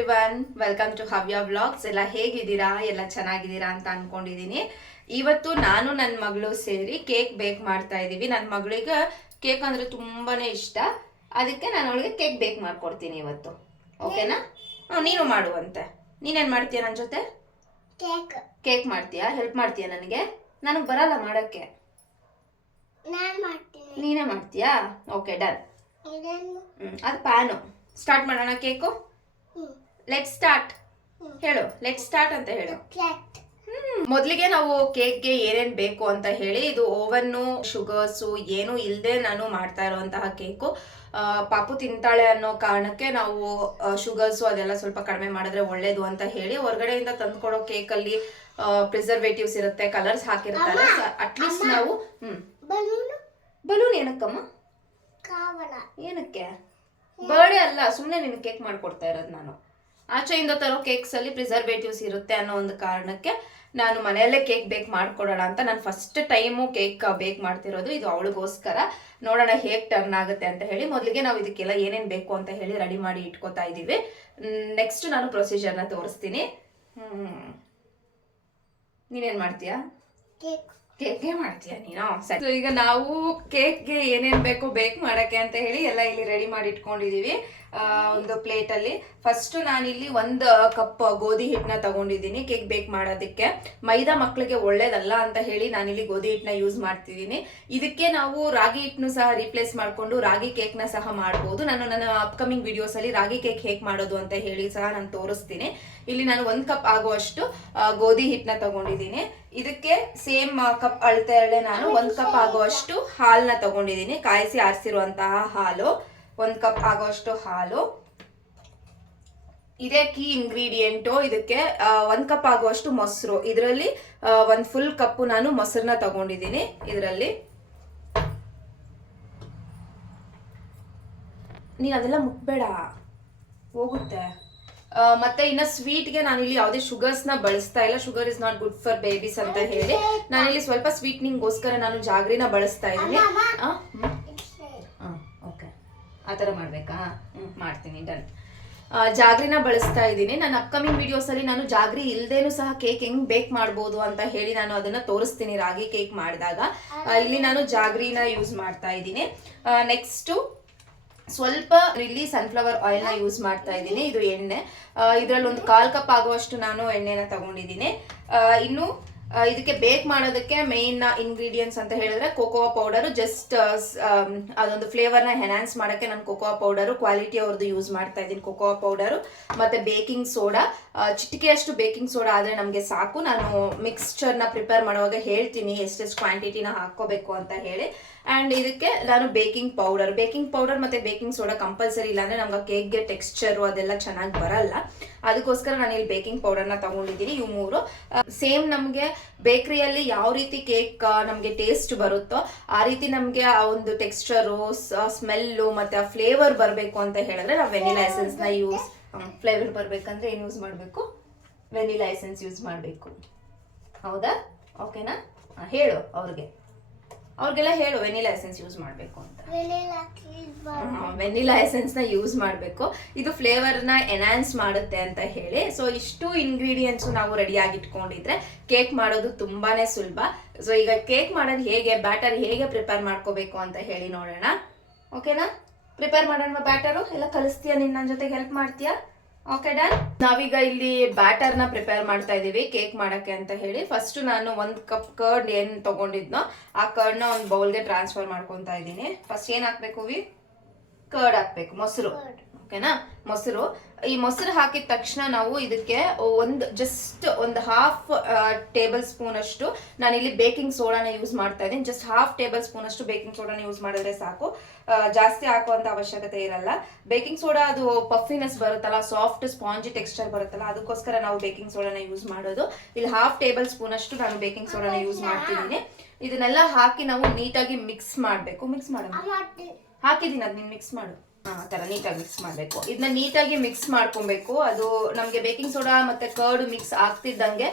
Everyone, welcome to Havya vlogs. ಎಲ್ಲ ಹೇಗಿದ್ದೀರಾ? ಎಲ್ಲ ಚೆನ್ನಾಗಿದ್ದೀರಾ ಅಂತ ಅನ್ಕೊಂಡಿದೀನಿ. ಇವತ್ತು ನಾನು ನನ್ನ ಮಗಳು ಸೇರಿ ಕೇಕ್ ಬೇಕ್ ಮಾಡ್ತಾ ಇದೀವಿ. ನನ್ನ ಮಗಳಿಗೆ ಕೇಕ್ ಅಂದ್ರೆ ತುಂಬಾನೇ ಇಷ್ಟ, ಅದಕ್ಕೆ ನಾನು ಅವಳಿಗೆ ಕೇಕ್ ಬೇಕ್ ಮಾಡ್ಕೊಡ್ತೀನಿ ಇವತ್ತು. ಓಕೆನಾ? ನೀನು ಮಾಡುವಂತೆ. ನೀನೇನ್ ಮಾಡ್ತೀಯ ನನ್ನ ಜೊತೆ? ಕೇಕ್ ಮಾಡ್ತೀಯಾ? ಹೆಲ್ಪ್ ಮಾಡ್ತೀಯಾ ನನಗೆ? ನನಗೆ ಬರಲ್ಲ ಮಾಡಕ್ಕೆ. ನೀನೇ ಮಾಡ್ತೀಯಾ? Okay, done. ಅದು ಪ್ಯಾನು. ಸ್ಟಾರ್ಟ್ ಮಾಡೋಣ ಕೇಕು. ಲೆಟ್ ಸ್ಟಾರ್ಟ್ ಹೇಳು. ಲೆಟ್ ಸ್ಟಾರ್ಟ್ ಅಂತ ಹೇಳು. ಮೊದಲಿಗೆ ನಾವು ಕೇಕ್ಗೆ ಏನೇನ್ ಬೇಕು ಅಂತ ಹೇಳಿ, ಇದು ಓವನ್ನು ಶುಗರ್ಸು ಏನು ಇಲ್ಲದೆ ನಾನು ಮಾಡ್ತಾ ಇರುವಂತಹ ಕೇಕು. ಪಾಪು ತಿಂತಾಳೆ ಅನ್ನೋ ಕಾರಣಕ್ಕೆ ನಾವು ಶುಗರ್ಸು ಅದೆಲ್ಲ ಸ್ವಲ್ಪ ಕಡಿಮೆ ಮಾಡಿದ್ರೆ ಒಳ್ಳೇದು ಅಂತ ಹೇಳಿ ಹೊರಗಡೆಯಿಂದ ತಂದ್ಕೊಡೋ ಕೇಕಲ್ಲಿ ಪ್ರಿಸರ್ವೇಟಿವ್ಸ್ ಇರುತ್ತೆ, ಕಲರ್ಸ್ ಹಾಕಿರ್ತಾರೆ. ಅಟ್ಲೀಸ್ಟ್ ನಾವು ಬಲೂನ್ ಏನಕ್ಕಮ್ಮ? ಏನಕ್ಕೆ? ಬರ್ಡೇ ಅಲ್ಲ, ಸುಮ್ಮನೆ ನಿನ್ ಕೇಕ್ ಮಾಡ್ಕೊಡ್ತಾ ಇರೋದು ನಾನು. ಆಚೆಯಿಂದ ತರೋ ಕೇಕ್ಸ್ ಅಲ್ಲಿ ಪ್ರಿಸರ್ವೇಟಿವ್ಸ್ ಇರುತ್ತೆ ಅನ್ನೋ ಒಂದು ಕಾರಣಕ್ಕೆ ನಾನು ಮನೆಯಲ್ಲೇ ಕೇಕ್ ಬೇಕ್ ಮಾಡ್ಕೊಡೋಣ ಅಂತ ನಾನು ಫಸ್ಟ್ ಟೈಮು ಕೇಕ್ ಬೇಕ್ ಮಾಡ್ತಿರೋದು. ಇದು ಅವಳಿಗೋಸ್ಕರ. ನೋಡೋಣ ಹೇಗೆ ಟರ್ನ್ ಆಗುತ್ತೆ ಅಂತ ಹೇಳಿ. ಮೊದಲಿಗೆ ನಾವು ಇದಕ್ಕೆಲ್ಲ ಏನೇನು ಬೇಕು ಅಂತ ಹೇಳಿ ರೆಡಿ ಮಾಡಿ ಇಟ್ಕೋತಾ ಇದ್ದೀವಿ. ನೆಕ್ಸ್ಟ್ ನಾನು ಪ್ರೊಸೀಜರ್ನ ತೋರಿಸ್ತೀನಿ. ನೀನೇನ್ ಮಾಡ್ತೀಯಾ? ಕೇಕ್ಗೆ ಮಾಡ್ತೀಯಾ ನೀನು? ಸರಿ. ಈಗ ನಾವು ಕೇಕ್ಗೆ ಏನೇನ್ ಬೇಕೋ ಬೇಕ್ ಮಾಡಕ್ಕೆ ಅಂತ ಹೇಳಿ ಎಲ್ಲ ಇಲ್ಲಿ ರೆಡಿ ಮಾಡಿ ಇಟ್ಕೊಂಡಿದೀವಿ. ಒಂದು ಪ್ಲೇಟ್ ಅಲ್ಲಿ ಫಸ್ಟ್ ನಾನಿಲ್ಲಿ 1 ಕಪ್ ಗೋಧಿ ಹಿಟ್ಟನ್ನ ತಗೊಂಡಿದ್ದೀನಿ ಕೇಕ್ ಬೇಕ್ ಮಾಡೋದಕ್ಕೆ. ಮೈದಾ ಮಕ್ಕಳಿಗೆ ಒಳ್ಳೇದಲ್ಲ ಅಂತ ಹೇಳಿ ನಾನಿಲ್ಲಿ ಗೋಧಿ ಹಿಟ್ಟನ್ನ ಯೂಸ್ ಮಾಡ್ತಿದ್ದೀನಿ. ಇದಕ್ಕೆ ನಾವು ರಾಗಿ ಹಿಟ್ಟನ್ನು ಸಹ ರೀಪ್ಲೇಸ್ ಮಾಡ್ಕೊಂಡು ರಾಗಿ ಕೇಕ್ನ ಸಹ ಮಾಡ್ಬೋದು. ನಾನು ನನ್ನ ಅಪ್ಕಮಿಂಗ್ ವಿಡಿಯೋಸ್ ಅಲ್ಲಿ ರಾಗಿ ಕೇಕ್ ಹೇಗೆ ಮಾಡೋದು ಅಂತ ಹೇಳಿ ಸಹ ನಾನು ತೋರಿಸ್ತೀನಿ. ಇಲ್ಲಿ ನಾನು 1 ಕಪ್ ಆಗುವಷ್ಟು ಗೋಧಿ ಹಿಟ್ಟನ್ನ ತಗೊಂಡಿದ್ದೀನಿ. ಇದಕ್ಕೆ ಸೇಮ್ ಕಪ್ ಅಳತೆಯಲ್ಲೇ ನಾನು 1 ಕಪ್ ಆಗುವಷ್ಟು ಹಾಲನ್ನ ತಗೊಂಡಿದ್ದೀನಿ. ಕಾಯಿಸಿ ಆರಿಸಿರುವಂತಹ ಹಾಲು 1 ಕಪ್ ಆಗುವಷ್ಟು ಹಾಲು. ಇದೇ ಕೀ ಇಂಗ್ರೀಡಿಯೆಂಟು. ಇದಕ್ಕೆ 1 ಕಪ್ ಆಗುವಷ್ಟು ಮೊಸರು. ಇದರಲ್ಲಿ 1 ಫುಲ್ ಕಪ್ ನಾನು ಮೊಸರನ್ನ ತಗೊಂಡಿದ್ದೀನಿ. ಇದರಲ್ಲಿ ನೀನು ಅದೆಲ್ಲ ಮುಟ್ಬೇಡ, ಹೋಗುತ್ತೆ. ಮತ್ತೆ ಇನ್ನು ಸ್ವೀಟ್ಗೆ ನಾನಿಲ್ಲಿ ಯಾವುದೇ ಶುಗರ್ಸ್ನ ಬಳಸ್ತಾ ಇಲ್ಲ. Sugar is not good for babies ಅಂತ ಹೇಳಿ ನಾನಿಲ್ಲಿ ಸ್ವಲ್ಪ ಸ್ವೀಟ್ನಿಂಗ್ಗೋಸ್ಕರ ನಾನು ಜಾಗ್ರಿನ ಬಳಸ್ತಾ ಇದ್ದೀನಿ. ಓಕೆ, ಆ ಥರ ಮಾಡಬೇಕಾ? ಮಾಡ್ತೀನಿ, ಡನ್. ಜಾಗ್ರಿನ ಬಳಸ್ತಾ ಇದ್ದೀನಿ. ನನ್ನ ಅಪ್ಕಮಿಂಗ್ ವಿಡಿಯೋಸಲ್ಲಿ ನಾನು ಜಾಗ್ರಿ ಇಲ್ಲದೇನು ಸಹ ಕೇಕ್ ಹೆಂಗ್ ಬೇಕ್ ಮಾಡ್ಬೋದು ಅಂತ ಹೇಳಿ ನಾನು ಅದನ್ನ ತೋರಿಸ್ತೀನಿ ರಾಗಿ ಕೇಕ್ ಮಾಡಿದಾಗ. ಇಲ್ಲಿ ನಾನು ಜಾಗ್ರಿನ ಯೂಸ್ ಮಾಡ್ತಾ ಇದ್ದೀನಿ. ನೆಕ್ಸ್ಟು ಸ್ವಲ್ಪ ಇಲ್ಲಿ ಸನ್ಫ್ಲವರ್ ಆಯಿಲ್ನ ಯೂಸ್ ಮಾಡ್ತಾ ಇದ್ದೀನಿ. ಇದು ಎಣ್ಣೆ. ಇದರಲ್ಲಿ 1/4 ಕಪ್ ಆಗುವಷ್ಟು ನಾನು ಎಣ್ಣೆನ ತಗೊಂಡಿದ್ದೀನಿ. ಇನ್ನು ಇದಕ್ಕೆ ಬೇಕ್ ಮಾಡೋದಕ್ಕೆ ಮೇನ್ ಇಂಗ್ರೀಡಿಯೆಂಟ್ಸ್ ಅಂತ ಹೇಳಿದ್ರೆ ಕೋಕೋವಾ ಪೌಡರ್. ಜಸ್ಟ್ ಅದೊಂದು ಫ್ಲೇವರ್ನ ಎನ್ಹಾನ್ಸ್ ಮಾಡೋಕ್ಕೆ ನಾನು ಕೋಕೋವಾ ಪೌಡರು ಕ್ವಾಲಿಟಿ ಅವ್ರದ್ದು ಯೂಸ್ ಮಾಡ್ತಾ ಇದ್ದೀನಿ. ಕೋಕೋವಾ ಪೌಡರು ಮತ್ತು ಬೇಕಿಂಗ್ ಸೋಡಾ, ಚಿಟಿಕೆಯಷ್ಟು ಬೇಕಿಂಗ್ ಸೋಡಾ ಆದರೆ ನಮಗೆ ಸಾಕು. ನಾನು ಮಿಕ್ಸ್ಚರ್ನ ಪ್ರಿಪೇರ್ ಮಾಡುವಾಗ ಹೇಳ್ತೀನಿ ಎಷ್ಟೆಷ್ಟು ಕ್ವಾಂಟಿಟಿನ ಹಾಕ್ಕೋಬೇಕು ಅಂತ ಹೇಳಿ. ಆ್ಯಂಡ್ ಇದಕ್ಕೆ ನಾನು ಬೇಕಿಂಗ್ ಪೌಡರ್ ಮತ್ತು ಬೇಕಿಂಗ್ ಸೋಡಾ ಕಂಪಲ್ಸರಿ, ಇಲ್ಲಾಂದರೆ ನಮ್ಗೆ ಕೇಕ್ಗೆ ಟೆಕ್ಸ್ಚರು ಅದೆಲ್ಲ ಚೆನ್ನಾಗಿ ಬರಲ್ಲ. ಅದಕ್ಕೋಸ್ಕರ ನಾನು ಇಲ್ಲಿ ಬೇಕಿಂಗ್ ಪೌಡರ್ನ ತಗೊಂಡಿದ್ದೀನಿ. ಇವು 3 ಸೇಮ್ ನಮಗೆ ಬೇಕ್ರಿಯಲ್ಲಿ ಯಾವ ರೀತಿ ಕೇಕ್ ನಮಗೆ ಟೇಸ್ಟ್ ಬರುತ್ತೋ ಆ ರೀತಿ ನಮಗೆ ಆ ಒಂದು ಟೆಕ್ಸ್ಚರು, ಸ್ಮೆಲ್ಲು ಮತ್ತು ಆ ಫ್ಲೇವರ್ ಬರಬೇಕು ಅಂತ ಹೇಳಿದ್ರೆ ನಾವು ವೆನಿಲಾ ಎಸೆನ್ಸ್ನ ಯೂಸ್. ಫ್ಲೇವರ್ ಬರಬೇಕಂದ್ರೆ ಏನು ಯೂಸ್ ಮಾಡಬೇಕು? ವೆನಿಲಾ ಎಸೆನ್ಸ್ ಯೂಸ್ ಮಾಡಬೇಕು. ಹೌದಾ? ಓಕೆನಾ? ಹೇಳು ಅವ್ರಿಗೆಲ್ಲ ಹೇಳು ವೆನಿಲಾ ಎಸೆನ್ಸ್ ಯೂಸ್ ಮಾಡಬೇಕು ಅಂತ. ವೆನಿಲಾ ಎಸೆನ್ಸ್ನ ಯೂಸ್ ಮಾಡಬೇಕು. ಇದು ಫ್ಲೇವರ್ನ ಎನ್ಹಾನ್ಸ್ ಮಾಡುತ್ತೆ ಅಂತ ಹೇಳಿ. ಸೊ ಇಷ್ಟು ಇಂಗ್ರೀಡಿಯೆಂಟ್ಸು ನಾವು ರೆಡಿಯಾಗಿ ಇಟ್ಕೊಂಡಿದ್ರೆ ಕೇಕ್ ಮಾಡೋದು ತುಂಬಾನೇ ಸುಲಭ. ಸೊ ಈಗ ಕೇಕ್ ಮಾಡೋದು ಹೇಗೆ, ಬ್ಯಾಟರ್ ಹೇಗೆ ಪ್ರಿಪೇರ್ ಮಾಡ್ಕೋಬೇಕು ಅಂತ ಹೇಳಿ ನೋಡೋಣ. ಓಕೆನಾ? ಪ್ರಿಪೇರ್ ಮಾಡೋಣ. ಬ್ಯಾಟರು ಎಲ್ಲ ಕಲಿಸ್ತೀಯಾ? ನೀನು ನನ್ನ ಜೊತೆಗೆ ಹೆಲ್ಪ್ ಮಾಡ್ತೀಯಾ? Okay, done. ನಾವೀಗ ಇಲ್ಲಿ ಬ್ಯಾಟರ್ನ ಪ್ರಿಪೇರ್ ಮಾಡ್ತಾ ಇದ್ದೀವಿ ಕೇಕ್ ಮಾಡೋಕ್ಕೆ ಅಂತ ಹೇಳಿ. ಫಸ್ಟ್ ನಾನು 1 ಕಪ್ ಕರ್ಡ್ ಏನು ತಗೊಂಡಿದ್ನೋ ಆ ಕರ್ಡ್ನ ಒಂದು ಬೌಲ್ಗೆ ಟ್ರಾನ್ಸ್ಫರ್ ಮಾಡ್ಕೊತಾ ಇದ್ದೀನಿ. ಫಸ್ಟ್ ಏನು ಹಾಕಬೇಕು? ಕರ್ಡ್ ಹಾಕಬೇಕು, ಮೊಸರು. ಓಕೆನಾ? ಮೊಸರು. ಈ ಮೊಸರು ಹಾಕಿದ ತಕ್ಷಣ ನಾವು ಇದಕ್ಕೆ ಜಸ್ಟ್ ಒಂದು 1/2 ಟೇಬಲ್ ಸ್ಪೂನ್ ಅಷ್ಟು ನಾನಿಲ್ಲಿ ಬೇಕಿಂಗ್ ಸೋಡಾನ ಯೂಸ್ ಮಾಡ್ತಾ ಇದ್ದೀನಿ. ಜಸ್ಟ್ 1/2 ಟೇಬಲ್ ಸ್ಪೂನ್ ಅಷ್ಟು ಬೇಕಿಂಗ್ ಸೋಡಾನ ಯೂಸ್ ಮಾಡಿದ್ರೆ ಸಾಕು. ಜಾಸ್ತಿ ಹಾಕುವಂತ ಅವಶ್ಯಕತೆ ಇರಲ್ಲ. ಬೇಕಿಂಗ್ ಸೋಡಾ ಅದು ಪಫಿನೆಸ್ ಬರುತ್ತಲ್ಲ, ಸಾಫ್ಟ್ ಸ್ಪಾಂಜಿ ಟೆಕ್ಸ್ಚರ್ ಬರುತ್ತಲ್ಲ, ಅದಕ್ಕೋಸ್ಕರ ನಾವು ಬೇಕಿಂಗ್ ಸೋಡಾನ ಯೂಸ್ ಮಾಡೋದು. ಇಲ್ಲಿ 1/2 ಟೇಬಲ್ ಸ್ಪೂನ್ ಅಷ್ಟು ನಾನು ಬೇಕಿಂಗ್ ಸೋಡಾನ ಯೂಸ್ ಮಾಡ್ತಿದ್ದೀನಿ. ಇದನ್ನೆಲ್ಲ ಹಾಕಿ ನಾವು ನೀಟಾಗಿ ಮಿಕ್ಸ್ ಮಾಡಬೇಕು. ಮಿಕ್ಸ್ ಮಾಡೋಣ. ಹಾಕಿದ್ದೀನಿ, ಅದು ನೀನು ಮಿಕ್ಸ್ ಮಾಡು. ಆ ಥರ ನೀಟಾಗಿ ಮಿಕ್ಸ್ ಮಾಡಬೇಕು. ಇದನ್ನ ನೀಟಾಗಿ ಮಿಕ್ಸ್ ಮಾಡ್ಕೊಬೇಕು. ಅದು ನಮಗೆ ಬೇಕಿಂಗ್ ಸೋಡಾ ಮತ್ತು ಕರ್ಡ್ ಮಿಕ್ಸ್ ಆಗ್ತಿದ್ದಂಗೆ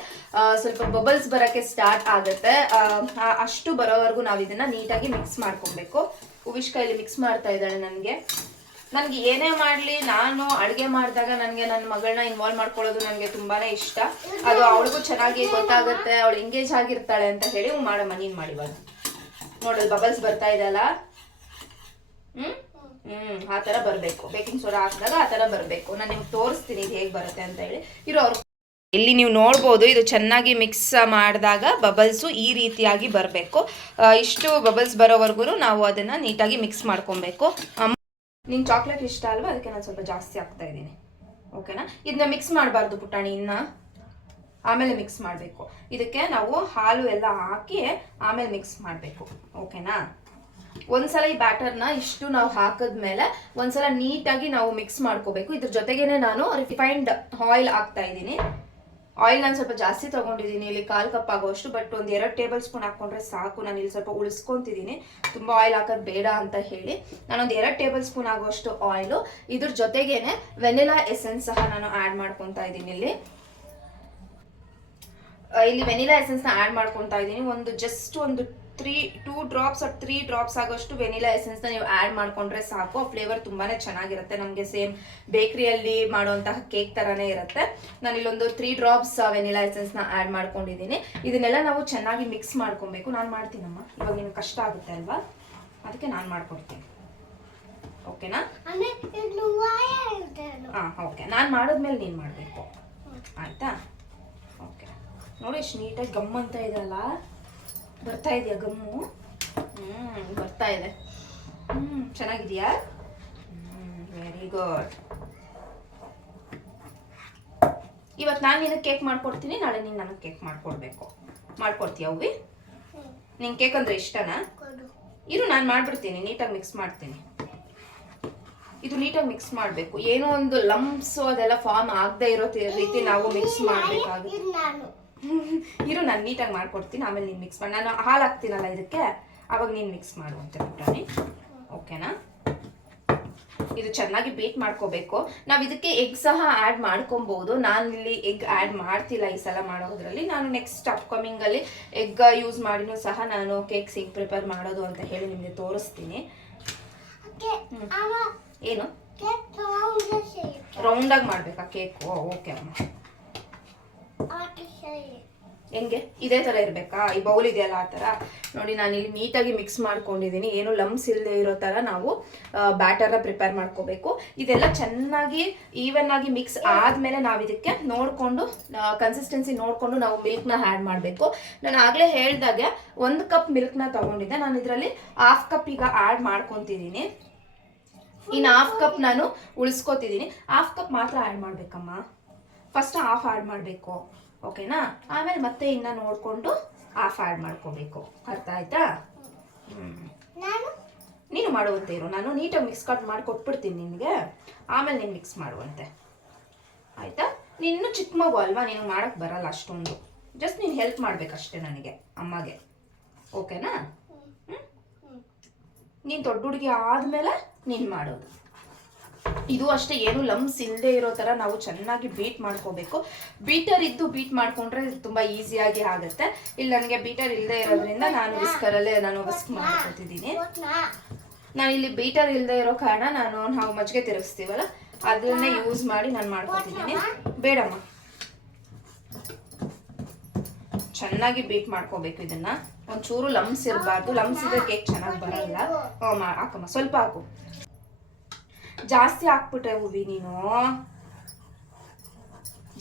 ಸ್ವಲ್ಪ ಬಬಲ್ಸ್ ಬರೋಕ್ಕೆ ಸ್ಟಾರ್ಟ್ ಆಗುತ್ತೆ. ಅಷ್ಟು ಬರೋವರೆಗೂ ನಾವು ಇದನ್ನ ನೀಟಾಗಿ ಮಿಕ್ಸ್ ಮಾಡ್ಕೊಬೇಕು. ಉವಿಶ್ ಕೈಲಿ ಮಿಕ್ಸ್ ಮಾಡ್ತಾ ಇದ್ದಾಳೆ ನನಗೆ. ನನಗೆ ಏನೇ ಮಾಡಲಿ ನಾನು ಅಡುಗೆ ಮಾಡಿದಾಗ ನನಗೆ ನನ್ನ ಮಗಳನ್ನ ಇನ್ವಾಲ್ವ್ ಮಾಡ್ಕೊಳ್ಳೋದು ನನಗೆ ತುಂಬಾ ಇಷ್ಟ. ಅದು ಅವಳಿಗೂ ಚೆನ್ನಾಗಿ ಗೊತ್ತಾಗುತ್ತೆ, ಅವಳು ಎಂಗೇಜ್ ಆಗಿರ್ತಾಳೆ ಅಂತ ಹೇಳಿ ಮಾಡಮ್ಮ ನೀನು ಮಾಡಿವಾಗ. ನೋಡಲ್ ಬಬಲ್ಸ್ ಬರ್ತಾ ಇದೆಯಲ್ಲ, ಆ ಥರ ಬರಬೇಕು. ಬೇಕಿಂಗ್ ಸೋಡಾ ಹಾಕಿದಾಗ ಆ ಥರ ಬರಬೇಕು. ನಾನು ನಿಮ್ಗೆ ತೋರಿಸ್ತೀನಿ ಇದು ಹೇಗೆ ಬರುತ್ತೆ ಅಂತ ಹೇಳಿ. ಅವ್ರು ಇಲ್ಲಿ ನೀವು ನೋಡ್ಬೋದು, ಇದು ಚೆನ್ನಾಗಿ ಮಿಕ್ಸ್ ಮಾಡಿದಾಗ ಬಬಲ್ಸು ಈ ರೀತಿಯಾಗಿ ಬರಬೇಕು. ಇಷ್ಟು ಬಬಲ್ಸ್ ಬರೋವರೆಗೂ ನಾವು ಅದನ್ನು ನೀಟಾಗಿ ಮಿಕ್ಸ್ ಮಾಡ್ಕೊಬೇಕು. ನಿಂಗೆ ಚಾಕ್ಲೇಟ್ ಇಷ್ಟ ಅಲ್ವಾ, ಅದಕ್ಕೆ ನಾನು ಸ್ವಲ್ಪ ಜಾಸ್ತಿ ಹಾಕ್ತಾ ಇದ್ದೀನಿ. ಓಕೆನಾ? ಇದನ್ನ ಮಿಕ್ಸ್ ಮಾಡಬಾರ್ದು ಪುಟಾಣಿ, ಆಮೇಲೆ ಮಿಕ್ಸ್ ಮಾಡಬೇಕು. ಇದಕ್ಕೆ ನಾವು ಹಾಲು ಎಲ್ಲ ಹಾಕಿ ಆಮೇಲೆ ಮಿಕ್ಸ್ ಮಾಡಬೇಕು. ಓಕೆನಾ? ಒಂದ್ಸಲ ಈ ಬ್ಯಾಟರ್ನ ಇಷ್ಟು ನಾವು ಹಾಕಿದ್ಮೇಲೆ ಒಂದ್ಸಲ ನೀಟಾಗಿ ನಾವು ಮಿಕ್ಸ್ ಮಾಡ್ಕೋಬೇಕು. ಇದ್ರ ಜೊತೆಗೇನೆ ನಾನು ರಿಫೈನ್ಡ್ ಆಯಿಲ್ ಹಾಕ್ತಾ ಇದ್ದೀನಿ. ಆಯಿಲ್ ನಾನು ಸ್ವಲ್ಪ ಜಾಸ್ತಿ ತೊಗೊಂಡಿದ್ದೀನಿ, ಇಲ್ಲಿ 1/4 ಕಪ್ ಆಗೋಷ್ಟು. ಬಟ್ ಒಂದು 2 ಟೇಬಲ್ ಸ್ಪೂನ್ ಹಾಕ್ಕೊಂಡ್ರೆ ಸಾಕು. ನಾನು ಇಲ್ಲಿ ಸ್ವಲ್ಪ ಉಳಿಸ್ಕೊತಿದ್ದೀನಿ, ತುಂಬ ಆಯಿಲ್ ಹಾಕೋದು ಬೇಡ ಅಂತ ಹೇಳಿ. ನಾನೊಂದು 2 ಟೇಬಲ್ ಸ್ಪೂನ್ ಆಗೋಷ್ಟು ಆಯಿಲು, ಇದ್ರ ಜೊತೆಗೇನೆ ವೆನಿಲಾ ಎಸೆನ್ಸ್ ಸಹ ನಾನು ಆ್ಯಡ್ ಮಾಡ್ಕೊತಾ ಇದ್ದೀನಿ. ಇಲ್ಲಿ ವೆನಿಲಾ ಎಸೆನ್ಸ್ನ ಆ್ಯಡ್ ಮಾಡ್ಕೊತಾ ಇದ್ದೀನಿ. ಒಂದು 2 ಡ್ರಾಪ್ಸ್ or 3 ಡ್ರಾಪ್ಸ್ ಆಗೋಷ್ಟು ವೆನಿಲಾ ಎಸೆನ್ಸ್ನ ನೀವು ಆ್ಯಡ್ ಮಾಡ್ಕೊಂಡ್ರೆ ಸಾಕು. ಫ್ಲೇವರ್ ತುಂಬಾ ಚೆನ್ನಾಗಿರುತ್ತೆ, ನಮಗೆ ಸೇಮ್ ಬೇಕ್ರಿಯಲ್ಲಿ ಮಾಡುವಂತಹ ಕೇಕ್ ಥರನೇ ಇರುತ್ತೆ. ನಾನು ಇಲ್ಲೊಂದು 3 ಡ್ರಾಪ್ಸ್ ವೆನಿಲಾ ಎಸೆನ್ಸ್ನ ಆ್ಯಡ್ ಮಾಡ್ಕೊಂಡಿದ್ದೀನಿ. ಇದನ್ನೆಲ್ಲ ನಾವು ಚೆನ್ನಾಗಿ ಮಿಕ್ಸ್ ಮಾಡ್ಕೊಬೇಕು. ನಾನು ಮಾಡ್ತೀನಮ್ಮ, ಇವಾಗ ನಿಮ್ಗೆ ಕಷ್ಟ ಆಗುತ್ತೆ ಅಲ್ವಾ, ಅದಕ್ಕೆ ನಾನು ಮಾಡ್ಕೊಡ್ತೀನಿ. ಓಕೆನಾ? ಹಾಂ ಓಕೆ, ನಾನು ಮಾಡಿದ್ಮೇಲೆ ನೀನು ಮಾಡಬೇಕು, ಆಯಿತಾ? ಓಕೆ, ನೋಡಿ ಎಷ್ಟು ನೀಟಾಗಿ ಗಮ್ ಅಂತ ಇದೆಯಲ್ಲ, ಬರ್ತಾ ಇದೆಯಾ ಗಮ್ಮು? ಬರ್ತಾ ಇದೆ. ಚೆನ್ನಾಗಿದೆಯಾ? Very good. ಇವತ್ತು ನಾನು ನಿನಗೆ ಕೇಕ್ ಮಾಡ್ಕೊಡ್ತೀನಿ, ನಾಳೆ ನೀನು ನನಗೆ ಕೇಕ್ ಮಾಡ್ಕೊಡ್ತೀಯ ಹುವಿ? ನಿಂಗೆ ಕೇಕ್ ಅಂದರೆ ಇಷ್ಟನಾ? ಇರು, ನಾನು ಮಾಡ್ಬಿಡ್ತೀನಿ, ನೀಟಾಗಿ ಮಿಕ್ಸ್ ಮಾಡ್ತೀನಿ. ಇದು ನೀಟಾಗಿ ಮಿಕ್ಸ್ ಮಾಡಬೇಕು. ಏನೋ ಒಂದು ಲಂಪ್ಸು ಅದೆಲ್ಲ ಫಾರ್ಮ್ ಆಗದೆ ಇರೋ ರೀತಿ ನಾವು ಮಿಕ್ಸ್ ಮಾಡಬೇಕಾಗುತ್ತೆ. ಇರು, ನಾನು ನೀಟಾಗಿ ಮಾಡ್ಕೊಡ್ತೀನಿ, ಆಮೇಲೆ ನೀನು ಮಿಕ್ಸ್ ಮಾಡಿ. ನಾನು ಹಾಲು ಹಾಕ್ತೀನಲ್ಲ ಇದಕ್ಕೆ, ಆವಾಗ ನೀನು ಮಿಕ್ಸ್ ಮಾಡುವಂತೆ ಪುಟಾಣಿ. ಓಕೆನಾ? ಇದು ಚೆನ್ನಾಗಿ ಬೀಟ್ ಮಾಡ್ಕೋಬೇಕು. ನಾವು ಇದಕ್ಕೆ ಎಗ್ ಸಹ ಆ್ಯಡ್ ಮಾಡ್ಕೊಬೋದು. ನಾನು ಇಲ್ಲಿ ಎಗ್ ಆ್ಯಡ್ ಮಾಡ್ತಿಲ್ಲ ಈ ಸಲ ಮಾಡೋದ್ರಲ್ಲಿ. ನಾನು ನೆಕ್ಸ್ಟ್ ಅಪ್ಕಮಿಂಗಲ್ಲಿ ಎಗ್ ಯೂಸ್ ಮಾಡಿನೂ ಸಹ ನಾನು ಕೇಕ್ಸ್ ಹೇಗೆ ಪ್ರಿಪೇರ್ ಮಾಡೋದು ಅಂತ ಹೇಳಿ ನಿಮಗೆ ತೋರಿಸ್ತೀನಿ. ಏನು ರೌಂಡಾಗಿ ಮಾಡಬೇಕಾ ಕೇಕು? ಓಕೆ ಅಮ್ಮ. ಹೆಂಗೆ? ಇದೇ ಥರ ಇರಬೇಕಾ? ಈ ಬೌಲ್ ಇದೆಯಲ್ಲ ಆ ಥರ ನೋಡಿ. ನಾನಿಲ್ಲಿ ನೀಟಾಗಿ ಮಿಕ್ಸ್ ಮಾಡ್ಕೊಂಡಿದ್ದೀನಿ. ಏನು ಲಮ್ಸ್ ಇಲ್ಲದೆ ಇರೋ ಥರ ನಾವು ಬ್ಯಾಟರ್ನ ಪ್ರಿಪೇರ್ ಮಾಡ್ಕೋಬೇಕು. ಇದೆಲ್ಲ ಚೆನ್ನಾಗಿ ಈವನ್ ಆಗಿ ಮಿಕ್ಸ್ ಆದಮೇಲೆ ನಾವು ಇದಕ್ಕೆ ನೋಡಿಕೊಂಡು ಕನ್ಸಿಸ್ಟೆನ್ಸಿ ನೋಡಿಕೊಂಡು ನಾವು ಮಿಲ್ಕ್ನ ಆ್ಯಡ್ ಮಾಡಬೇಕು. ನಾನು ಆಗಲೇ ಹೇಳಿದಾಗೆ 1 ಕಪ್ ಮಿಲ್ಕ್ನ ತೊಗೊಂಡಿದ್ದೆ, ನಾನು ಇದರಲ್ಲಿ 1/2 ಕಪ್ ಈಗ ಆ್ಯಡ್ ಮಾಡ್ಕೊತಿದ್ದೀನಿ. ಇನ್ನು 1/2 ಕಪ್ ನಾನು ಉಳಿಸ್ಕೊತಿದ್ದೀನಿ. 1/2 ಕಪ್ ಮಾತ್ರ ಆ್ಯಡ್ ಮಾಡಬೇಕಮ್ಮ. ಫಸ್ಟ್ 1/2 ಆ್ಯಡ್ ಮಾಡಬೇಕು, ಓಕೆನಾ? ಆಮೇಲೆ ಮತ್ತೆ ಇನ್ನು ನೋಡಿಕೊಂಡು 1/2 ಆ್ಯಡ್ ಮಾಡ್ಕೋಬೇಕು. ಅರ್ಥ ಆಯ್ತಾ? ನೀನು ಮಾಡುವಂತೆ ಇರು, ನಾನು ನೀಟಾಗಿ ಮಿಕ್ಸ್ ಮಾಡಿ ಕೊಟ್ಬಿಡ್ತೀನಿ ನಿನಗೆ, ಆಮೇಲೆ ನೀನು ಮಿಕ್ಸ್ ಮಾಡುವಂತೆ, ಆಯಿತಾ? ನೀನು ಚಿಕ್ಕ ಮಗು ಅಲ್ವಾ, ನೀನು ಮಾಡೋಕ್ಕೆ ಬರಲ್ಲ ಅಷ್ಟೊಂದು. ಜಸ್ಟ್ ನೀನು ಹೆಲ್ಪ್ ಮಾಡಬೇಕಷ್ಟೇ ನನಗೆ, ಅಮ್ಮಗೆ. ಓಕೆನಾ? ನೀನು ದೊಡ್ಡ ಹುಡುಗಿ ಆದಮೇಲೆ ನೀನು ಮಾಡೋದು. ಇದು ಅಷ್ಟೇ, ಏನು ಲಮ್ಸ್ ಇಲ್ಲದೆ ಇರೋ ಥರ ನಾವು ಚೆನ್ನಾಗಿ ಬೀಟ್ ಮಾಡ್ಕೋಬೇಕು. ಬೀಟರ್ ಇದ್ದು ಬೀಟ್ ಮಾಡಿಕೊಂಡ್ರೆ ತುಂಬ ಈಸಿಯಾಗಿ ಆಗುತ್ತೆ. ಇಲ್ಲಿ ನನಗೆ ಬೀಟರ್ ಇಲ್ಲದೆ ಇರೋದ್ರಿಂದ ನಾನು ವಿಸ್ಕರಲ್ಲೇ ವಿಸ್ಕ್ ಮಾಡ್ಕೊತಿದ್ದೀನಿ. ನಾನು ಇಲ್ಲಿ ಬೀಟರ್ ಇಲ್ಲದೆ ಇರೋ ಕಾರಣ ನಾವು ಮಜ್ಜಿಗೆ ತಿರುಗಿಸ್ತೀವಲ್ಲ ಅದನ್ನೇ ಯೂಸ್ ಮಾಡಿ ನಾನು ಮಾಡ್ಕೊತಿದ್ದೀನಿ. ಬೇಡಮ್ಮ, ಚೆನ್ನಾಗಿ ಬೀಟ್ ಮಾಡ್ಕೋಬೇಕು ಇದನ್ನು. ಒಂಚೂರು ಲಮ್ಸ್ ಇರಬಾರ್ದು. ಲಮ್ಸ್ ಇದ್ರೆ ಕೇಕ್ ಚೆನ್ನಾಗಿ ಬರಲ್ಲ. ಹಾಕಮ್ಮ, ಸ್ವಲ್ಪ ಹಾಕು. ಜಾಸ್ತಿ ಹಾಕ್ಬಿಟ್ರೆ ಹುವಿ, ನೀನು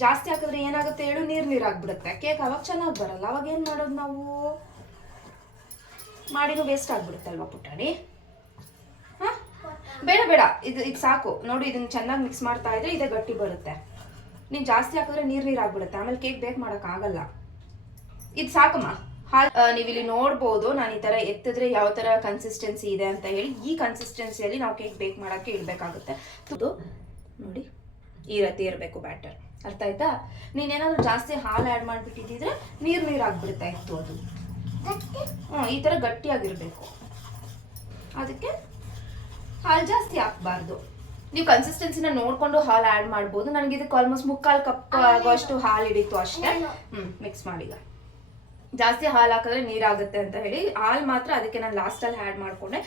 ಜಾಸ್ತಿ ಹಾಕಿದ್ರೆ ಏನಾಗುತ್ತೆ ಹೇಳು? ನೀರಾಗ್ಬಿಡುತ್ತೆ ಕೇಕ್, ಅವಾಗ ಚೆನ್ನಾಗಿ ಬರಲ್ಲ. ಅವಾಗ ಏನು ಮಾಡೋದು ನಾವು? ಮಾಡಿನೂ ವೇಸ್ಟ್ ಆಗ್ಬಿಡುತ್ತಲ್ವ ಪುಟಾಣಿ? ಹಾಂ, ಬೇಡ, ಇದು ಸಾಕು ನೋಡಿ. ಇದನ್ನ ಚೆನ್ನಾಗಿ ಮಿಕ್ಸ್ ಮಾಡ್ತಾ ಇದ್ರೆ ಇದೇ ಗಟ್ಟಿ ಬರುತ್ತೆ. ನೀನು ಜಾಸ್ತಿ ಹಾಕಿದ್ರೆ ನೀರಾಗ್ಬಿಡುತ್ತೆ, ಆಮೇಲೆ ಕೇಕ್ ಬೇಕ್ ಮಾಡೋಕ್ಕಾಗಲ್ಲ. ಇದು ಸಾಕಮ್ಮ. ನೀವಿಲ್ಲಿ ನೋಡ್ಬೋದು, ನಾನು ಈ ಥರ ಎತ್ತಿದ್ರೆ ಯಾವ ಥರ ಕನ್ಸಿಸ್ಟೆನ್ಸಿ ಇದೆ ಅಂತ ಹೇಳಿ. ಈ ಕನ್ಸಿಸ್ಟೆನ್ಸಿಯಲ್ಲಿ ನಾವು ಕೇಕ್ ಬೇಕ್ ಮಾಡೋಕ್ಕೆ ಇಡಬೇಕಾಗುತ್ತೆ. ನೋಡಿ, ಈ ರೀತಿ ಇರಬೇಕು ಬ್ಯಾಟರ್. ಅರ್ಥ ಆಯ್ತಾ? ನೀನೇನಾದರೂ ಜಾಸ್ತಿ ಹಾಲು ಆ್ಯಡ್ ಮಾಡಿಬಿಟ್ಟಿದ್ರೆ ನೀರಾಗ್ಬಿಡುತ್ತಾ ಇತ್ತು ಅದು. ಈ ಥರ ಗಟ್ಟಿಯಾಗಿರಬೇಕು. ಅದಕ್ಕೆ ಹಾಲು ಜಾಸ್ತಿ ಹಾಕಬಾರ್ದು. ನೀವು ಕನ್ಸಿಸ್ಟೆನ್ಸಿನ ನೋಡಿಕೊಂಡು ಹಾಲು ಆ್ಯಡ್ ಮಾಡ್ಬೋದು. ನನಗೆ ಇದಕ್ಕೆ ಆಲ್ಮೋಸ್ಟ್ 3/4 ಕಪ್ ಆಗುವಷ್ಟು ಹಾಲು ಹಿಡಿತು ಅಷ್ಟೇ. ಮಿಕ್ಸ್ ಮಾಡಿಗ ಜಾಸ್ತಿ ಹಾಲು ಹಾಕಿದ್ರೆ ನೀರಾಗುತ್ತೆ ಅಂತ ಹೇಳಿ ಹಾಲು ಮಾತ್ರ ಅದಕ್ಕೆ ನಾನು ಲಾಸ್ಟಲ್ಲಿ ಆ್ಯಡ್ ಮಾಡಿಕೊಂಡೆ.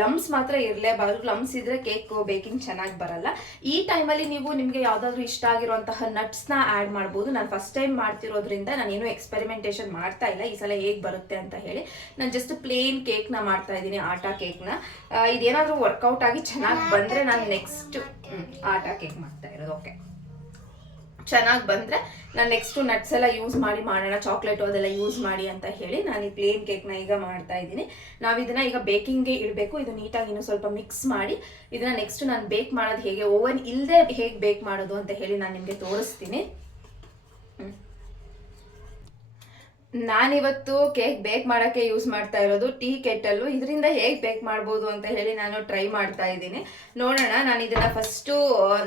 ಲಮ್ಸ್ ಮಾತ್ರ ಇರಲೇಬಾರ್ದು, ಲಮ್ಸ್ ಇದ್ರೆ ಕೇಕ್ ಬೇಕಿಂಗ್ ಚೆನ್ನಾಗಿ ಬರಲ್ಲ. ಈ ಟೈಮಲ್ಲಿ ನೀವು ನಿಮಗೆ ಯಾವುದಾದ್ರೂ ಇಷ್ಟ ಆಗಿರುವಂತಹ ನಟ್ಸ್ನ ಆ್ಯಡ್ ಮಾಡ್ಬೋದು. ನಾನು ಫಸ್ಟ್ ಟೈಮ್ ಮಾಡ್ತಿರೋದ್ರಿಂದ ನಾನೇನು ಎಕ್ಸ್ಪೆರಿಮೆಂಟೇಷನ್ ಮಾಡ್ತಾ ಇಲ್ಲ, ಈ ಸಲ ಹೇಗೆ ಬರುತ್ತೆ ಅಂತ ಹೇಳಿ. ನಾನು ಜಸ್ಟ್ ಪ್ಲೇನ್ ಕೇಕ್ನ ಮಾಡ್ತಾ ಇದ್ದೀನಿ, ಆಟಾ ಕೇಕ್ನ. ಇದೇನಾದರೂ ವರ್ಕೌಟ್ ಆಗಿ ಚೆನ್ನಾಗಿ ಬಂದರೆ ನಾನು ನೆಕ್ಸ್ಟ್ ಆಟಾ ಕೇಕ್ ಮಾಡ್ತಾ ಇರೋದು. ಓಕೆ, ಚೆನ್ನಾಗಿ ಬಂದರೆ ನಾನು ನೆಕ್ಸ್ಟು ನಟ್ಸ್ ಎಲ್ಲ ಯೂಸ್ ಮಾಡಿ ಮಾಡೋಣ, ಚಾಕ್ಲೇಟು ಅದೆಲ್ಲ ಯೂಸ್ ಮಾಡಿ ಅಂತ ಹೇಳಿ ನಾನು ಈ ಪ್ಲೇನ್ ಕೇಕ್ನ ಈಗ ಮಾಡ್ತಾ ಇದ್ದೀನಿ. ನಾವು ಇದನ್ನು ಈಗ ಬೇಕಿಂಗ್ಗೆ ಇಡಬೇಕು. ಇದು ನೀಟಾಗಿ ಇನ್ನೂ ಸ್ವಲ್ಪ ಮಿಕ್ಸ್ ಮಾಡಿ ಇದನ್ನು ನೆಕ್ಸ್ಟ್ ನಾನು ಬೇಕ್ ಮಾಡೋದು ಹೇಗೆ, ಓವನ್ ಇಲ್ಲದೆ ಹೇಗೆ ಬೇಕ್ ಮಾಡೋದು ಅಂತ ಹೇಳಿ ನಾನು ನಿಮಗೆ ತೋರಿಸ್ತೀನಿ. ನಾನಿವತ್ತು ಕೇಕ್ ಬೇಕ್ ಮಾಡೋಕ್ಕೆ ಯೂಸ್ ಮಾಡ್ತಾ ಇರೋದು ಟೀ ಕೆಟಲ್ಲು. ಇದರಿಂದ ಹೇಗೆ ಬೇಕ್ ಮಾಡ್ಬೋದು ಅಂತ ಹೇಳಿ ನಾನು ಟ್ರೈ ಮಾಡ್ತಾ ಇದ್ದೀನಿ. ನೋಡೋಣ. ನಾನು ಇದನ್ನು ಫಸ್ಟು,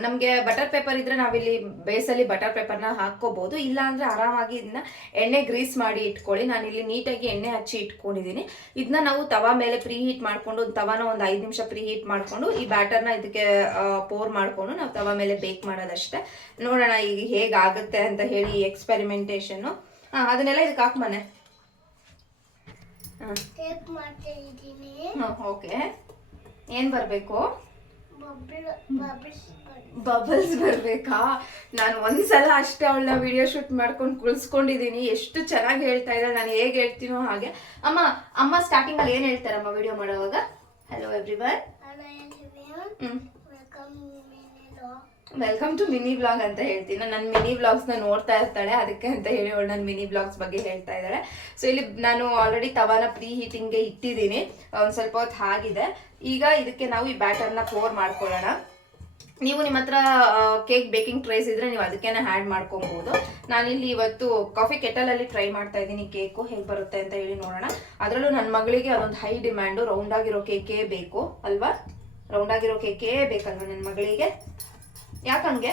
ನಮಗೆ ಬಟರ್ ಪೇಪರ್ ಇದ್ದರೆ ನಾವಿಲ್ಲಿ ಬೇಸಲ್ಲಿ ಬಟರ್ ಪೇಪರ್ನ ಹಾಕ್ಕೋಬೋದು, ಇಲ್ಲ ಅಂದರೆ ಆರಾಮಾಗಿ ಇದನ್ನ ಎಣ್ಣೆ ಗ್ರೀಸ್ ಮಾಡಿ ಇಟ್ಕೊಳ್ಳಿ. ನಾನಿಲ್ಲಿ ನೀಟಾಗಿ ಎಣ್ಣೆ ಹಚ್ಚಿ ಇಟ್ಕೊಂಡಿದ್ದೀನಿ. ಇದನ್ನ ನಾವು ತವಾ ಮೇಲೆ ಪ್ರೀ ಹೀಟ್ ಮಾಡಿಕೊಂಡು, ತವಾನ ಒಂದು 5 ನಿಮಿಷ ಪ್ರೀ ಹೀಟ್ ಮಾಡಿಕೊಂಡು ಈ ಬ್ಯಾಟರ್ನ ಇದಕ್ಕೆ ಪೋರ್ ಮಾಡಿಕೊಂಡು ನಾವು ತವಾ ಮೇಲೆ ಬೇಕ್ ಮಾಡೋದಷ್ಟೇ. ನೋಡೋಣ ಈಗ ಹೇಗಾಗುತ್ತೆ ಅಂತ ಹೇಳಿ ಈ ಎಕ್ಸ್ಪೆರಿಮೆಂಟೇಷನ್ನು. ಅದನ್ನೆಲ್ಲ ಇದಕ್ಕೆ ಹಾಕ್ ಮನೆ. ಓಕೆ, ಏನು ಬರಬೇಕು? ಬಬಲ್ಸ್ ಬರಬೇಕಾ? ನಾನು ಒಂದ್ಸಲ ಅಷ್ಟೇ ಅವಳನ್ನ ವಿಡಿಯೋ ಶೂಟ್ ಮಾಡ್ಕೊಂಡು ಕುಳಿಸ್ಕೊಂಡಿದ್ದೀನಿ. ಎಷ್ಟು ಚೆನ್ನಾಗಿ ಹೇಳ್ತಾ ಇದ್ದಾಳೆ, ನಾನು ಹೇಗೆ ಹೇಳ್ತೀನೋ ಹಾಗೆ. ಅಮ್ಮ ಸ್ಟಾರ್ಟಿಂಗಲ್ಲಿ ಏನು ಹೇಳ್ತಾರಮ್ಮ ವಿಡಿಯೋ ಮಾಡೋವಾಗ? Hello everyone, welcome to mini blog ಅಂತ ಹೇಳ್ತೀನಿ. ನನ್ನ ಮಿನಿ ಬ್ಲಾಗ್ಸ್ನ ನೋಡ್ತಾ ಇರ್ತಾಳೆ, ಅದಕ್ಕೆ ಅಂತ ಹೇಳಿ ಅವಳು ನನ್ನ ಮಿನಿ ಬ್ಲಾಗ್ಸ್ ಬಗ್ಗೆ ಹೇಳ್ತಾ ಇದ್ದಾಳೆ. ಸೊ ಇಲ್ಲಿ ನಾನು ಆಲ್ರೆಡಿ ತವಾನ ಪ್ರೀ ಹೀಟಿಂಗ್ಗೆ ಇಟ್ಟಿದ್ದೀನಿ, ಒಂದು ಸ್ವಲ್ಪ ಹೊತ್ತು ಆಗಿದೆ. ಈಗ ಇದಕ್ಕೆ ನಾವು ಈ ಬ್ಯಾಟರ್ನ ಪೋರ್ ಮಾಡ್ಕೊಳ್ಳೋಣ. ನೀವು ನಿಮ್ಮ ಹತ್ರ ಕೇಕ್ ಬೇಕಿಂಗ್ ಟ್ರೇಸ್ ಇದ್ರೆ ನೀವು ಅದಕ್ಕೇನೆ ಆ್ಯಡ್ ಮಾಡ್ಕೊಬೋದು. ನಾನಿಲ್ಲಿ ಇವತ್ತು ಕಾಫಿ ಕೆಟಲಲ್ಲಿ ಟ್ರೈ ಮಾಡ್ತಾ ಇದ್ದೀನಿ ಕೇಕು ಹೇಗೆ ಬರುತ್ತೆ ಅಂತ ಹೇಳಿ ನೋಡೋಣ. ಅದರಲ್ಲೂ ನನ್ನ ಮಗಳಿಗೆ ಅದೊಂದು ಹೈ ಡಿಮ್ಯಾಂಡು, ರೌಂಡಾಗಿರೋ ಕೇಕೇ ಬೇಕು ಅಲ್ವಾ? ರೌಂಡಾಗಿರೋ ಕೇಕೇ ಬೇಕಲ್ವ ನನ್ನ ಮಗಳಿಗೆ? ಯಾಕಂಗೆ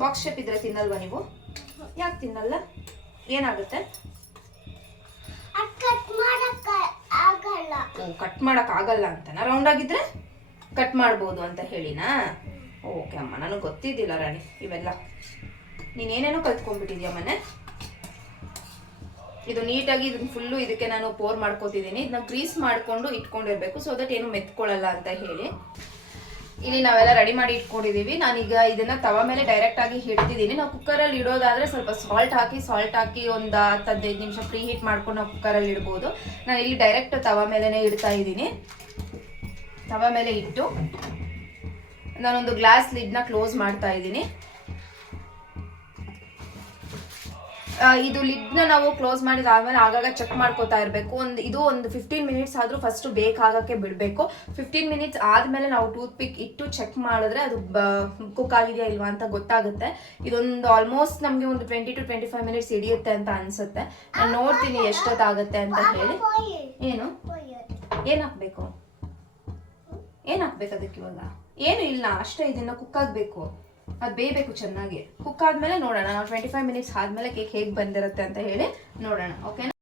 ಬಾಕ್ಸ್ ಶೇಪ್ ಇದ್ರೆ ತಿನ್ನಲ್ವಾ ನೀವು? ಯಾಕೆ ತಿನ್ನಲ್ಲ? ಏನಾಗುತ್ತೆ? ಕಟ್ ಮಾಡಕ್ ಆಗಲ್ಲ ಅಂತನಾ? ರೌಂಡ್ ಆಗಿದ್ರೆ ಕಟ್ ಮಾಡ್ಬೋದು ಅಂತ ಹೇಳಿನಾ? ಓಕೆ ಅಮ್ಮ, ನನಗೆ ಗೊತ್ತಿದ್ದಿಲ್ಲ ರಾಣಿ ಇವೆಲ್ಲ. ನೀನೇನೇನೋ ಕಲ್ತ್ಕೊಂಡ್ಬಿಟ್ಟಿದ್ಯಾ ಮನೆ. ಇದು ನೀಟಾಗಿ ಇದನ್ನ ಫುಲ್ಲು ಇದಕ್ಕೆ ನಾನು ಪೋರ್ ಮಾಡ್ಕೋತಿದ್ದೀನಿ. ಇದನ್ನ ಗ್ರೀಸ್ ಮಾಡ್ಕೊಂಡು ಇಟ್ಕೊಂಡಿರ್ಬೇಕು, ಸೊ ದಟ್ ಏನು ಮೆತ್ಕೊಳ್ಳಲ್ಲ ಅಂತ ಹೇಳಿ. ಇಲ್ಲಿ ನಾವೆಲ್ಲ ರೆಡಿ ಮಾಡಿ ಇಟ್ಕೊಂಡಿದ್ದೀವಿ. ನಾನೀಗ ಇದನ್ನ ತವಾ ಮೇಲೆ ಡೈರೆಕ್ಟ್ ಆಗಿ ಇಡ್ತಿದ್ದೀನಿ. ನಾವು ಕುಕ್ಕರಲ್ಲಿ ಇಡೋದಾದ್ರೆ ಸ್ವಲ್ಪ ಸಾಲ್ಟ್ ಹಾಕಿ ಒಂದು 10-15 ನಿಮಿಷ ಪ್ರೀ ಹೀಟ್ ಮಾಡ್ಕೊಂಡು ನಾವು ಕುಕ್ಕರಲ್ಲಿ ಇಡ್ಬೋದು. ನಾನು ಇಲ್ಲಿ ಡೈರೆಕ್ಟ್ ತವಾ ಮೇಲೆನೇ ಇಡ್ತಾ ಇದ್ದೀನಿ. ತವಾ ಮೇಲೆ ಇಟ್ಟು ನಾನೊಂದು ಗ್ಲಾಸ್ ಲಿಡ್ನ ಕ್ಲೋಸ್ ಮಾಡ್ತಾ ಇದ್ದೀನಿ. ಇದು ಲಿಡ್ನ ನಾವು ಕ್ಲೋಸ್ ಮಾಡಿದಾದ್ಮೇಲೆ ಆಗಾಗ ಚೆಕ್ ಮಾಡ್ಕೋತಾ ಇರಬೇಕು. ಒಂದು 15 ಮಿನಿಟ್ಸ್ ಆದರೂ ಫಸ್ಟು ಬೇಕಾಗಕ್ಕೆ ಬಿಡಬೇಕು. 15 ಮಿನಿಟ್ಸ್ ಆದಮೇಲೆ ನಾವು ಟೂತ್ ಪಿಕ್ ಇಟ್ಟು ಚೆಕ್ ಮಾಡಿದ್ರೆ ಅದು ಕುಕ್ ಆಗಿದೆಯಾ ಇಲ್ವಾ ಅಂತ ಗೊತ್ತಾಗುತ್ತೆ. ಇದೊಂದು ಆಲ್ಮೋಸ್ಟ್ ನಮಗೆ ಒಂದು 20 to 25 ಮಿನಿಟ್ಸ್ ಹಿಡಿಯುತ್ತೆ ಅಂತ ಅನ್ಸುತ್ತೆ. ನಾನು ನೋಡ್ತೀನಿ ಎಷ್ಟೊತ್ತಾಗುತ್ತೆ ಅಂತ ಹೇಳಿ. ಏನು ಹಾಕ್ಬೇಕು ಅದಕ್ಕೆ ಇವಾಗ? ಏನು ಇಲ್ಲ, ಅಷ್ಟೇ. ಇದನ್ನ ಕುಕ್ ಆಗಬೇಕು, ಅದು ಬೇಯಬೇಕು ಚೆನ್ನಾಗಿ. ಕುಕ್ ಆದ್ಮೇಲೆ ನೋಡೋಣ. ನಾವು 25 ಮಿನಿಟ್ಸ್ ಆದ್ಮೇಲೆ ಕೇಕ್ ಹೇಗೆ ಬಂದಿರುತ್ತೆ ಅಂತ ಹೇಳಿ ನೋಡೋಣ. ಓಕೆನಾ?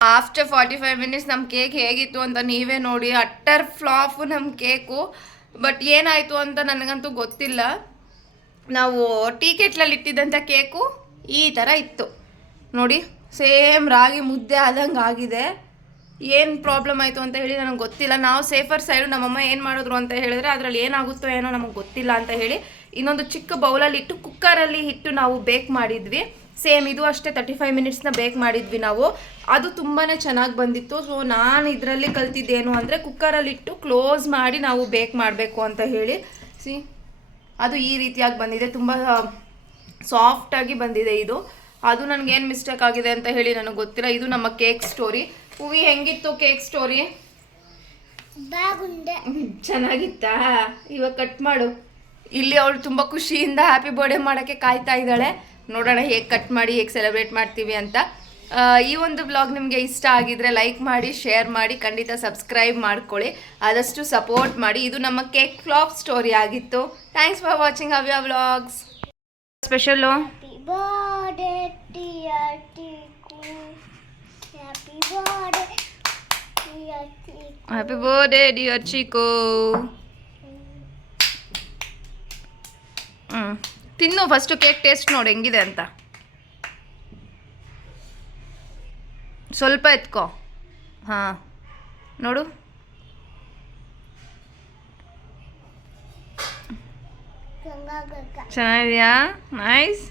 ಆಫ್ಟರ್ 45 ಮಿನಿಟ್ಸ್ ನಮ್ಮ ಕೇಕ್ ಹೇಗಿತ್ತು ಅಂತ ನೀವೇ ನೋಡಿ. ಅಟ್ಟರ್ ಫ್ಲಾಪು ನಮ್ಮ ಕೇಕು. ಬಟ್ ಏನಾಯಿತು ಅಂತ ನನಗಂತೂ ಗೊತ್ತಿಲ್ಲ. ನಾವು ಟೀ ಕೆಟ್ಲಲ್ಲಿ ಇಟ್ಟಿದ್ದಂಥ ಕೇಕು ಈ ಥರ ಇತ್ತು ನೋಡಿ, ಸೇಮ್ ರಾಗಿ ಮುದ್ದೆ ಆದಂಗೆ ಆಗಿದೆ. ಏನು ಪ್ರಾಬ್ಲಮ್ ಆಯಿತು ಅಂತ ಹೇಳಿ ನನಗೆ ಗೊತ್ತಿಲ್ಲ. ನಾವು ಸೇಫರ್ ಸೈಡು ನಮ್ಮಮ್ಮ ಏನು ಮಾಡಿದ್ರು ಅಂತ ಹೇಳಿದ್ರೆ ಅದರಲ್ಲಿ ಏನಾಗುತ್ತೋ ಏನೋ ನಮಗೆ ಗೊತ್ತಿಲ್ಲ ಅಂತ ಹೇಳಿ ಇನ್ನೊಂದು ಚಿಕ್ಕ ಬೌಲಲ್ಲಿ ಇಟ್ಟು ಕುಕ್ಕರಲ್ಲಿ ಇಟ್ಟು ನಾವು ಬೇಕ್ ಮಾಡಿದ್ವಿ. ಸೇಮ್ ಇದು ಅಷ್ಟೇ 35 ಮಿನಿಟ್ಸ್ನ ಬೇಕ್ ಮಾಡಿದ್ವಿ ನಾವು. ಅದು ತುಂಬಾ ಚೆನ್ನಾಗಿ ಬಂದಿತ್ತು. ಸೊ ನಾನು ಇದರಲ್ಲಿ ಕಲ್ತಿದ್ದೇನು ಅಂದರೆ ಕುಕ್ಕರಲ್ಲಿಟ್ಟು ಕ್ಲೋಸ್ ಮಾಡಿ ನಾವು ಬೇಕ್ ಮಾಡಬೇಕು ಅಂತ ಹೇಳಿ. ಅದು ಈ ರೀತಿಯಾಗಿ ಬಂದಿದೆ, ತುಂಬ ಸಾಫ್ಟಾಗಿ ಬಂದಿದೆ ಇದು. ಅದು ನನಗೇನು ಮಿಸ್ಟೇಕ್ ಆಗಿದೆ ಅಂತ ಹೇಳಿ ನನಗೆ ಗೊತ್ತಿಲ್ಲ. ಇದು ನಮ್ಮ ಕೇಕ್ ಸ್ಟೋರಿ. ಹೂವಿ ಹೆಂಗಿತ್ತು ಕೇಕ್ ಸ್ಟೋರಿ? ಚೆನ್ನಾಗಿತ್ತಾ? ಇವಾಗ ಕಟ್ ಮಾಡು. ಇಲ್ಲಿ ಅವಳು ತುಂಬ ಖುಷಿಯಿಂದ ಹ್ಯಾಪಿ ಬರ್ಡೇ ಮಾಡೋಕ್ಕೆ ಕಾಯ್ತಾ ಇದ್ದಾಳೆ. ನೋಡೋಣ ಹೇಗೆ ಕಟ್ ಮಾಡಿ ಹೇಗೆ ಸೆಲೆಬ್ರೇಟ್ ಮಾಡ್ತೀವಿ ಅಂತ. ಈ ಒಂದು ವ್ಲಾಗ್ ನಿಮಗೆ ಇಷ್ಟ ಆಗಿದ್ರೆ ಲೈಕ್ ಮಾಡಿ, ಶೇರ್ ಮಾಡಿ, ಖಂಡಿತ ಸಬ್ಸ್ಕ್ರೈಬ್ ಮಾಡ್ಕೊಳ್ಳಿ, ಆದಷ್ಟು ಸಪೋರ್ಟ್ ಮಾಡಿ. ಇದು ನಮ್ಮ ಕೇಕ್ ಫ್ಲಾಪ್ ಸ್ಟೋರಿ ಆಗಿತ್ತು. Thanks for watching Havya vlogs. Special happy birthday dear Chiku. ತಿನ್ನು ಫಸ್ಟು ಕೇಕ್ ಟೇಸ್ಟ್ ನೋಡಿ ಹೆಂಗಿದೆ ಅಂತ. ಸ್ವಲ್ಪ ಎತ್ಕೋ. ಹಾಂ ನೋಡು, ಚೆನ್ನಾಗಿದೆಯಾ? ನೈಸ್.